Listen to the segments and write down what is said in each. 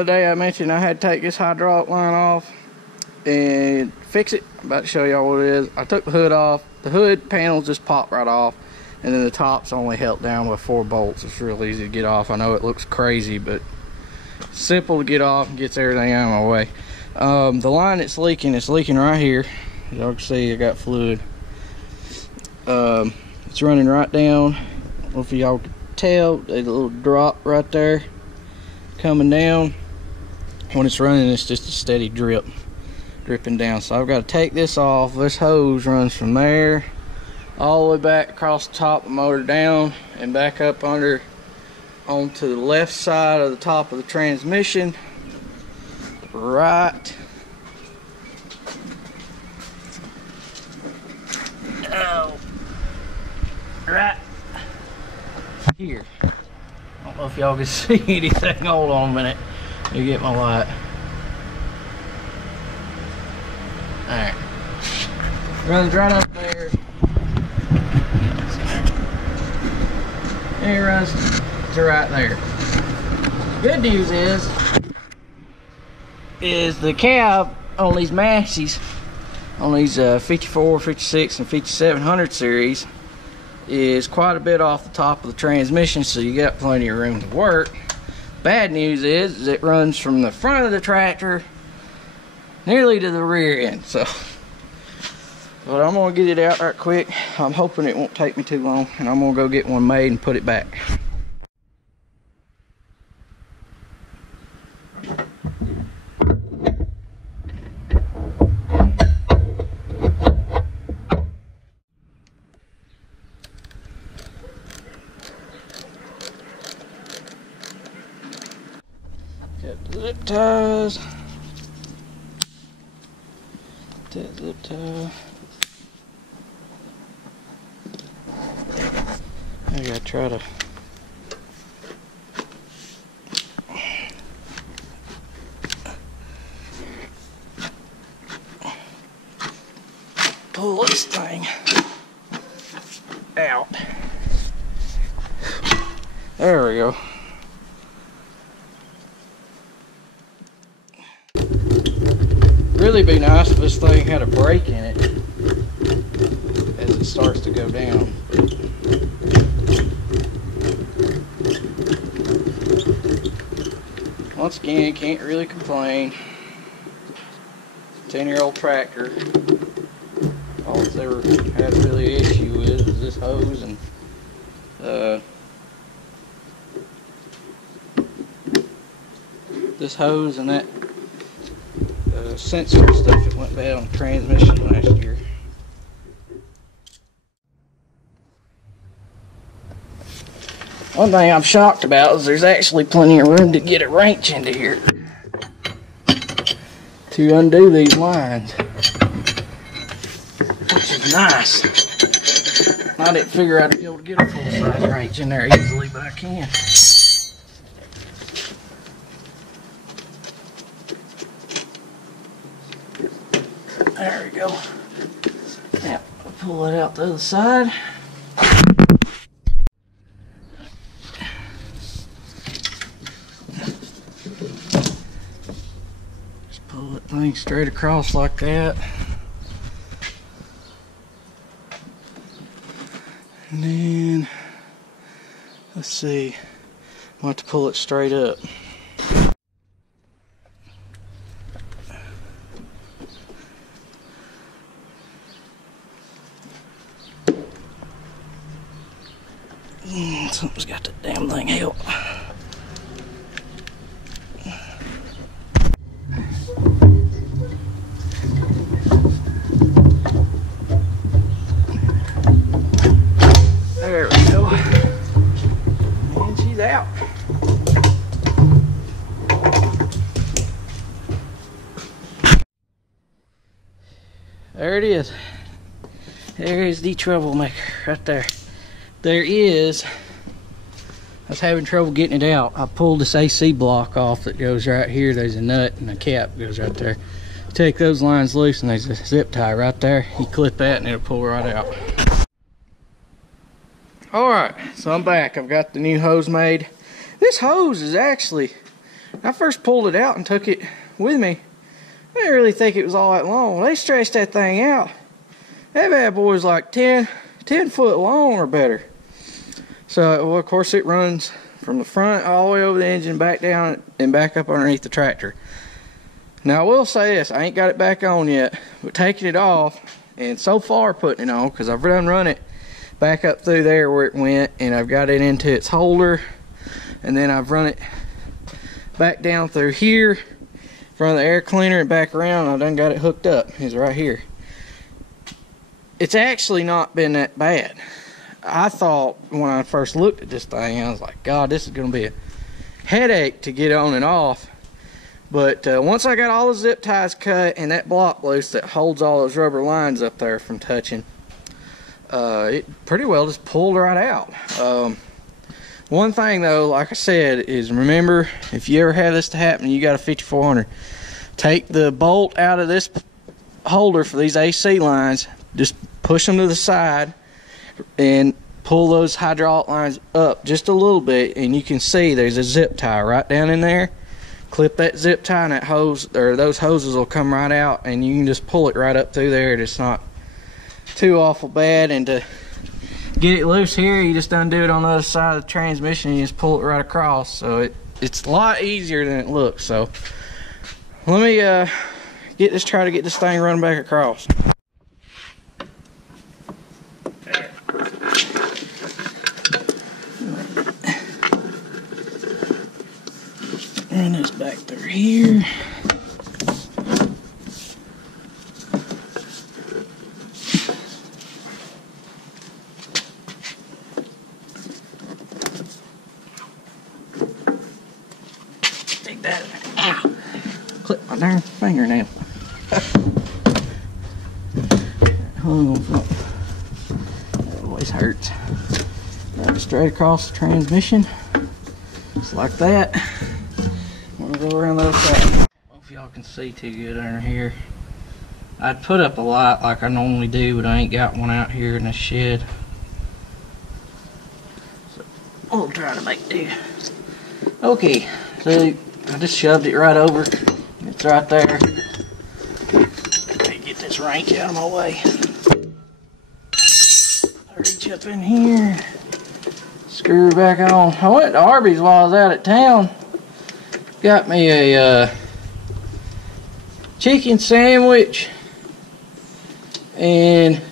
other day I mentioned I had to take this hydraulic line off and fix it. I'm about to show y'all what it is. I took the hood off. The hood panels just popped right off, and then the top's only held down with 4 bolts. It's real easy to get off. I know it looks crazy, but it's simple to get off and gets everything out of my way. The line that's leaking, it's leaking right here. As y'all can see, I got fluid. It's running right down. I don't know if y'all can tell, there's a little drop right there coming down. When it's running, it's just a steady dripping down. So I've got to take this off. This hose runs from there all the way back across the top of the motor down and back up under onto the left side of the top of the transmission, right here. I don't know if y'all can see anything. Hold on a minute. Let me get my light. Alright. Runs right up there. And it runs to right there. Good news is the cab on these MASSEYs, on these 54, 56, and 5700 series, is quite a bit off the top of the transmission, so you got plenty of room to work. Bad news is it runs from the front of the tractor nearly to the rear end. So, but I'm gonna get it out right quick. I'm hoping it won't take me too long, and I'm gonna go get one made and put it back. Got the zip ties. That zip tie. I gotta try to pull this thing out. There we go. Really be nice if this thing had a brake in it as it starts to go down. Once again, can't really complain. 10-year-old tractor. All it's ever had really an issue with is this hose and that sensor and stuff that went bad on the transmission last year. One thing I'm shocked about is there's actually plenty of room to get a wrench into here to undo these lines, which is nice. I didn't figure I'd be able to get a full-size wrench in there easily, but I can. There we go. Now, I'll pull it out the other side. Just pull that thing straight across like that. And then, let's see, I want to pull it straight up. Something's got that damn thing out. There we go. And she's out. There it is. There is the troublemaker right there. There is, I was having trouble getting it out. I pulled this AC block off that goes right here. There's a nut and a cap goes right there. Take those lines loose and there's a zip tie right there. You clip that and it'll pull right out. Alright, so I'm back. I've got the new hose made. This hose is actually I first pulled it out and took it with me. I didn't really think it was all that long. They stretched that thing out. That bad boy was like 10 foot long or better. So, well, of course, it runs from the front all the way over the engine, back down, and back up underneath the tractor. Now, I will say this. I ain't got it back on yet, but taking it off, and so far putting it on, because I've run it back up through there where it went, and I've got it into its holder, and then I've run it back down through here, front of the air cleaner, and back around. I done got it hooked up. It's right here. It's actually not been that bad. I thought when I first looked at this thing, I was like, God, this is going to be a headache to get on and off. But once I got all the zip ties cut and that block loose that holds all those rubber lines up there from touching, it pretty well just pulled right out. One thing though, like I said, is remember, if you ever have this to happen, you got a 5400, take the bolt out of this holder for these AC lines, just push them to the side and pull those hydraulic lines up just a little bit, and you can see there's a zip tie right down in there. Clip that zip tie and that hose, or those hoses will come right out, and you can just pull it right up through there. It's not too awful bad. And to get it loose here, you just undo it on the other side of the transmission and you just pull it right across. So it's a lot easier than it looks. So let me try to get this thing running back across. Run this back through here. Take that. Ow! Clip my darn fingernail. Oh, that always hurts. Right straight across the transmission, just like that. Go around the other side. I don't know if y'all can see too good under here. I'd put up a light like I normally do, but I ain't got one out here in the shed. So we'll try to make do. Okay, so I just shoved it right over. It's right there. Get this wrench out of my way. Reach up in here. Screw back on. I went to Arby's while I was out of town. Got me a chicken sandwich, and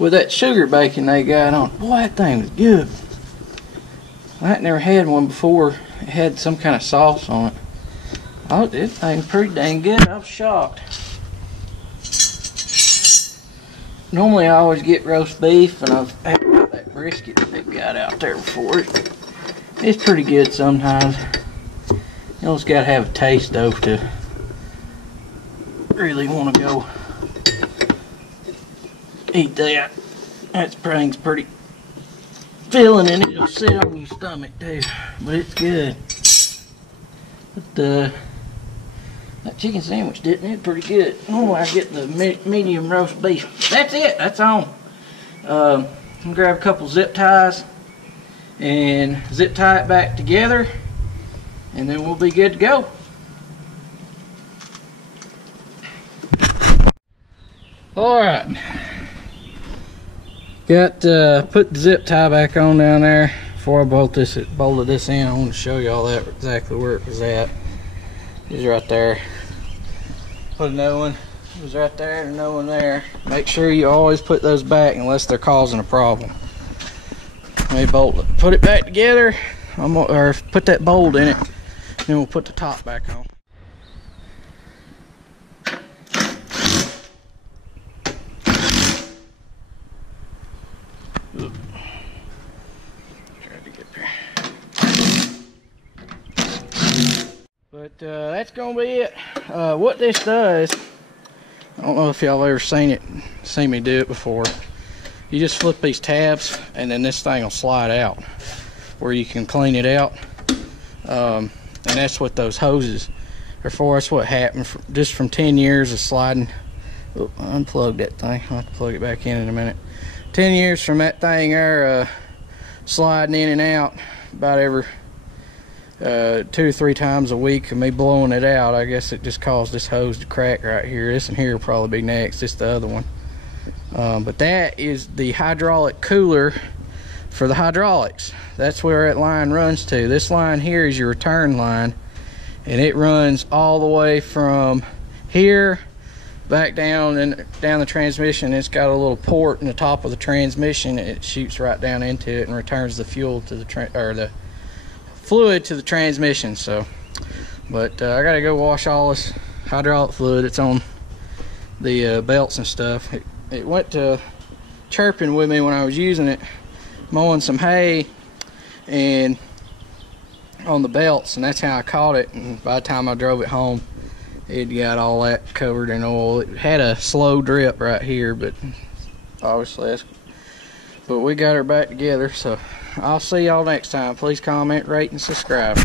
with that sugar bacon they got on. Boy, that thing was good. I had never had one before. It had some kind of sauce on it. Oh, this thing's pretty dang good. I was shocked. Normally I always get roast beef, and I've had that brisket that they've got out there before. It's pretty good sometimes. You almost gotta have a taste though to really want to go eat that. That thing's pretty filling, and it'll sit on your stomach too, but it's good. But that chicken sandwich didn't it pretty good. Normally I get the medium roast beef. That's it. That's on. I'm gonna grab a couple zip ties and zip tie it back together, and then we'll be good to go. Alright. Got put the zip tie back on down there. Before I bolted this in, I want to show you all that exactly where it was at. It was right there. Put another one. It was right there and another one there. Make sure you always put those back unless they're causing a problem. Let me bolt it. Put it back together, or put that bolt in it. Then we'll put the top back on. Try to get there. But that's gonna be it. What this does, I don't know if y'all ever seen me do it before. You just flip these tabs, and then this thing will slide out, where you can clean it out. And that's what those hoses are for. That's what happened just from 10 years of sliding. Oh, I unplugged that thing. I'll have to plug it back in a minute. 10 years from that thing there sliding in and out about every 2 or 3 times a week of me blowing it out. I guess it just caused this hose to crack right here. This one here will probably be next. This the other one. But that is the hydraulic cooler for the hydraulics. That's where that line runs to. This line here is your return line, and it runs all the way from here back down and down the transmission. It's got a little port in the top of the transmission. It shoots right down into it and returns the fuel to the the fluid to the transmission. So, but I gotta go wash all this hydraulic fluid. It's on the belts and stuff. It went to chirping with me when I was using it, mowing some hay and on the belts, and that's how I caught it. And by the time I drove it home, it got all that covered in oil. It had a slow drip right here, but obviously but we got her back together. So I'll see y'all next time. Please comment, rate, and subscribe.